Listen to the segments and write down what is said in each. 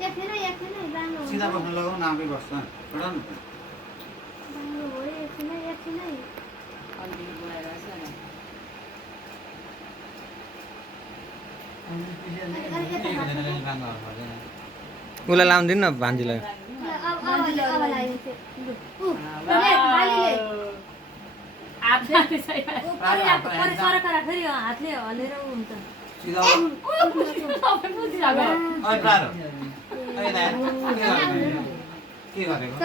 सिधा बस्न लगाउनु न आफै बस्छ एउटा न उसलाई लाउँदिन न भान्जीलाई हातले हलेर हुन्छ सिधा ओइ प्रारो ओइ दाइ के गरेको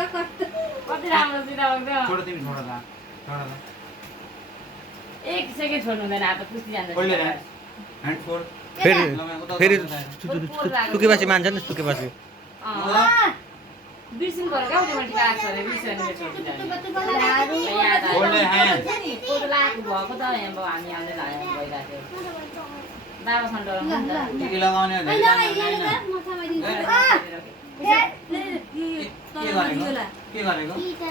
कति राम्रो सिधा भएको छोड तिमी छोड ला एक सेकेन्ड छोड्नु हुँदैन हात कुस्ती जान्छ खोल्ले रे ह्यान्ड फोर फेरि सुकेपछि मान्छ नि सुकेपछि बिर्सिनु पर्यो क्या उनीमा टिका आएको छ अरे बिर्स्यो भने खोल्ले ह्यान्ड कोही लागेको भएको त यहाँ अब हामी आउँदै भइरहेको थियो बाबासँग डराउनु नि त टिकी लगाउने हो के गरेको टिका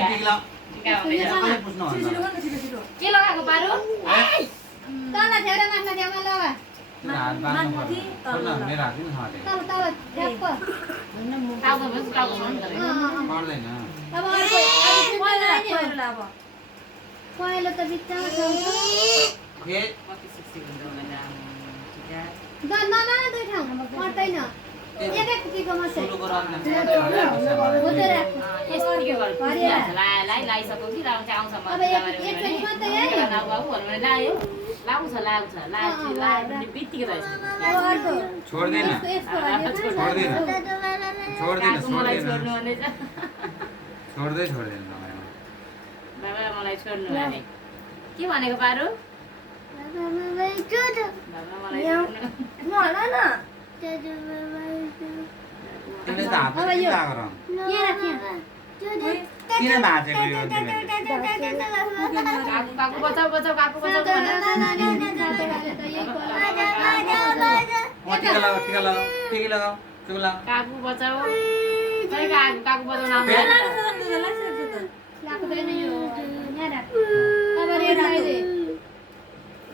टिकी लाउ टिका हुँदैछ कसले पुछ्नु भन्दा के लगाएको पारो हात बाँध्नु पर्छ छोड्न मेरो हात पनि छाडे टाउको पनि टाउको पनि गरेको पर्दैन पहिलो त बित्तामा छ के कति सिक्सी हुन्छ होला टिका दुई ठाउँ पर्दैन एकै कुटीको मात्रै सुरुको रङले यस्तो के गर्नु लाइसक्यो कि लाउँछ आउँछ लायो लाउँछ बित्तिकै रहेछ छोड्दैन छोड्दैन बाबा मलाई छोड्नु भने के भनेको पारो बाबा मलाई छोड्नु तिमीले त हातमा किन लागेर किन भाँचेको यो तिमीले काकु बचाउ टिका लगाऊ चुप लगाऊ काकु बचाउ काकु बचाउन आउँदैन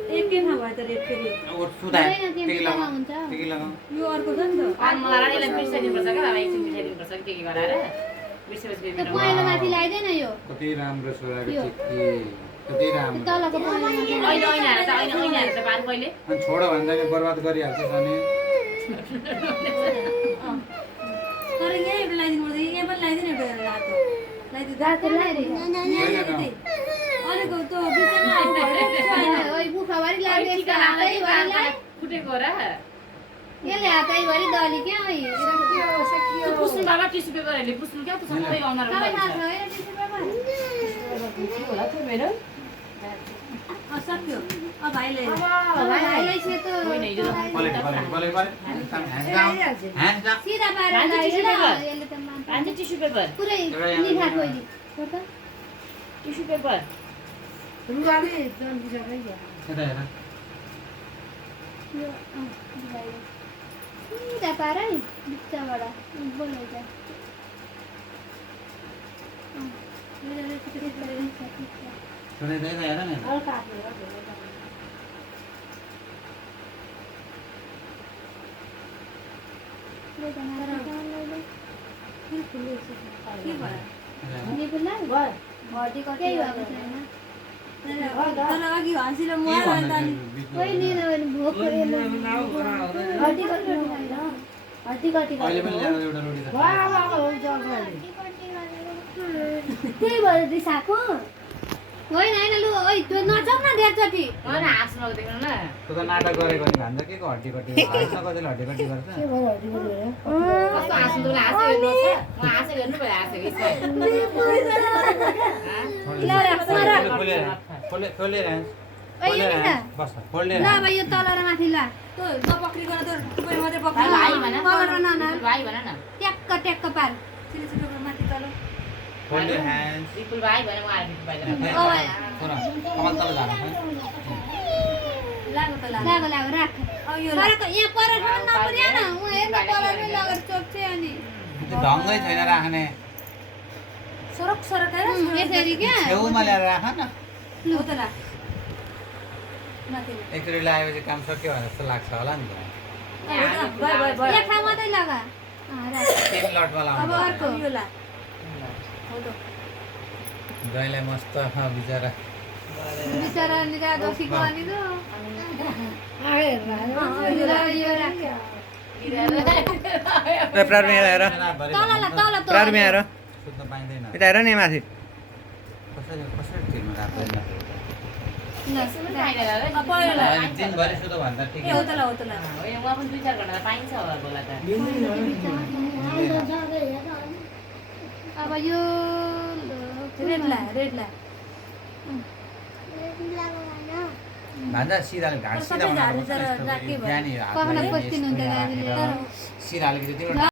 एकै ठाउँ भयो त रेड फेरि सुताए टिकी लगाऊ यो अर्को छ नि त मलाई यसलाई बिर्साइदिनुपर्छ क्या अब एकछिन बिर्साइदिनुपर्छ के गराएर बिर्सेपछि बेबी पहिलो माथि लगाइदैन यो कति राम्रो छोराको टिकी कति राम्रो तलको पहिलो माथि ऐना त पार पहिले अनि छोड भन्दा नि बर्बाद गरिहाल्छ अनि तर यहाँ एउटा लगाइदिनु पर्छ यहाँ पनि लगाइदिनु एउटा रातो लगाइदिनु अलिक त बिचमा ओइ बुखाबारी लाग्यो यसको हातैभरिलाई फुटेको र यसले हातैभरि दली क्या पुस्नु बाबा टिस्यु पेपरहरूले पुस्नु क्या पुस्नु सबै अनुहार तपाईँ थाहा छ होइन टिस्यु पेपर होला त्यो मेरो सक्यो भाइले भाइलाई सेतो सिधा पारेर यसले त पान्छ टिस्यु पेपर पुरै निखा खोइदी टिस्यु पेपर रुवाले जन बिजकै यता हेर यो सिधा पार है बिचबाट बोलाउँछ हेर न हल्का तर अघि हँसिलो मर अन्त अहिले पनि ल्याएर एउटा रोटी त्यही भएर रिसाएको होइन होइन लु ओइ त्यो नचाउ न धेरचोटि होइन हाँस्नु देख्नु न त्यो त नाटक गरेको नि भन्छ के को हड्डी कट्टी गर्छ कतिले हड्डी कट्टी गर्छ कस्तो हाँस्नु दुला हाँसेको हेर्नुहोस् त म हाँसेको हेर्नु भयो हाँसेको खोलेर बस खोलेर ल अब यो तल र माथि ल त्यो नपक्रिकन त टुपै मात्रै पक्रि भाइ भन कलर न भाइ भन न ट्याक्क ट्याक्क पार छिटो छिटो माथि तल खोलेर ह्यान्ड विपुल भाइ भने म आएर भाइ कमल तल जानु लागो त लागो लागो राख यो लागो यहाँ पर नपुर्या न उ हेर्न कलरमै लगेर चोप्छे अनि ढङ्गै छैन राख्ने सरक सरक हेर यसरी के छेउमा ल्याएर राख न लु त राख माथि एकचोटि लगाएपछि काम सक्यो भने जस्तो लाग्छ होला नि त एक ठाउँ मात्रै लगा 3 लटवाला अब आउँछ अर्को यो ला फोटो जहिले मस्त बिचरा बिचरा निराज सिकवानी दो यो राख प्रारमा हेर तल ला तल त प्रारमा हेर सुत्न पाइँदैन यता हेर नि माथि कसरी कसरी ठिकमा राख्दैन पहिलो ला दिनभरि सुत भन्दा ठिक ए होतला होतला उहाँ पनि 2-4 घन्टा पाइन्छ होला बोला त अब यो रेड ला भान्जा सिधा घाँस सिधा सबै झारेर राखे भयो बिहानी कखना पस्टिनुहुन्छ दाजुले सिधा अलिकति तिम्रो